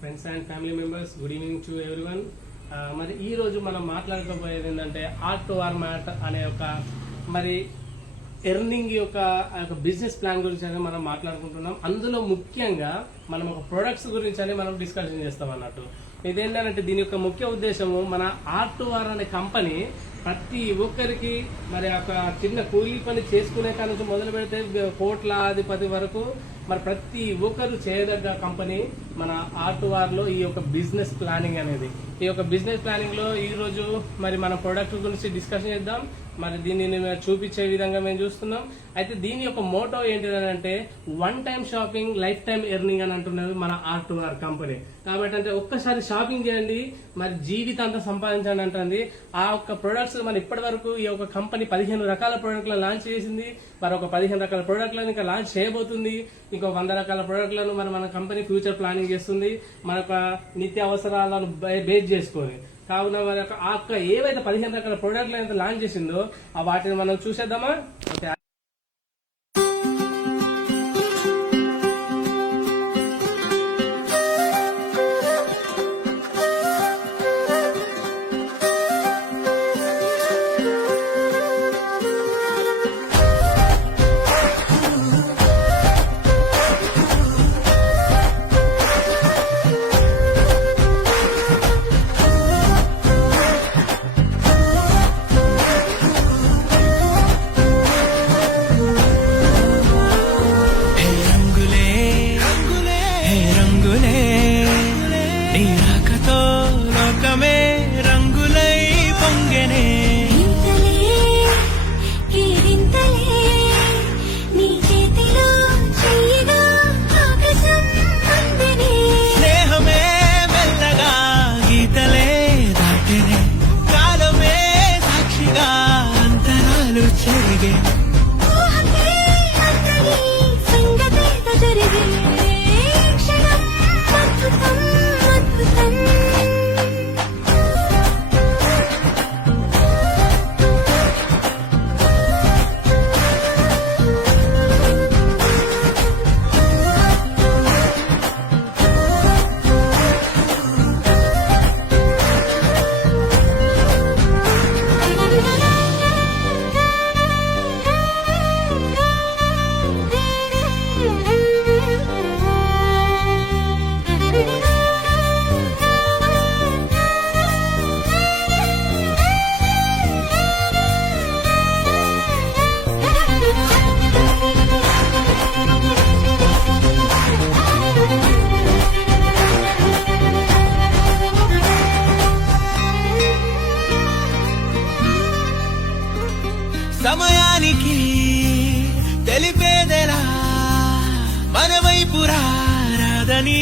Friends and family members, good evening to everyone. మరి ఈ రోజు మనం మాట్లాడుకోబోయేది ఏంటంటే ఆర్ట్ టు ఆర్ మ్యాట్ అనే ఒక మరి ఎర్నింగ్ యొక్క బిజినెస్ ప్లాన్ గురించి అని మనం మాట్లాడుకుంటున్నాం. అందులో ముఖ్యంగా మనం ఒక ప్రొడక్ట్స్ గురించి అని మనం డిస్కషన్ చేస్తాం అన్నట్టు. ఇదేంటంటే దీని యొక్క ముఖ్య ఉద్దేశము మన ఆర్ట్ టు ఆర్ అనే కంపెనీ ప్రతి ఒక్కరికి మరి ఒక చిన్న కూలీ పని చేసుకునే కాడ నుంచి మొదలు పెడితే కోట్లాధిపతి వరకు మరి ప్రతి ఒక్కరు చేయదగ్గ కంపెనీ మన ఆర్ట్ టు ఆర్ లో ఈ యొక్క బిజినెస్ ప్లానింగ్ అనేది. ఈ యొక్క బిజినెస్ ప్లానింగ్ లో ఈ రోజు మరి మన ప్రొడక్ట్ గురించి డిస్కషన్ చేద్దాం. మరి దీన్ని చూపించే విధంగా మేము చూస్తున్నాం. అయితే దీని యొక్క మోటో ఏంటిదంటే one time shopping life time earning అని అంటున్నది మన ఆర్ట్ టు ఆర్ కంపెనీ. కాబట్టి అంటే ఒక్కసారి షాపింగ్ చేయండి, మరి జీవితాంతం సంపాదించండి అంటుంది. ఆ ఒక్క ప్రొడక్ట్స్ మన ఇప్పటి వరకు ఈ యొక్క కంపెనీ 15 రకాల ప్రొడక్ట్లను లాంచ్ చేసింది. మరి ఒక 15 రకాల ప్రొడక్ట్లను ఇంకా లాంచ్ చేయబోతుంది. ఇంకో 100 రకాల ప్రొడక్ట్లను మన కంపెనీ ఫ్యూచర్ ప్లానింగ్ చేస్తుంది మన నిత్య అవసరాలను బేస్ చేసుకొని. కావున మరి ఆ ఏవైతే 15 రకాల ప్రొడక్ట్లు అయితే లాంచ్ చేసిందో ఆ వాటిని మనం చూసేద్దామా? ఓకే. సమయానికి తెలిపేదెలా మన వైపు రాదని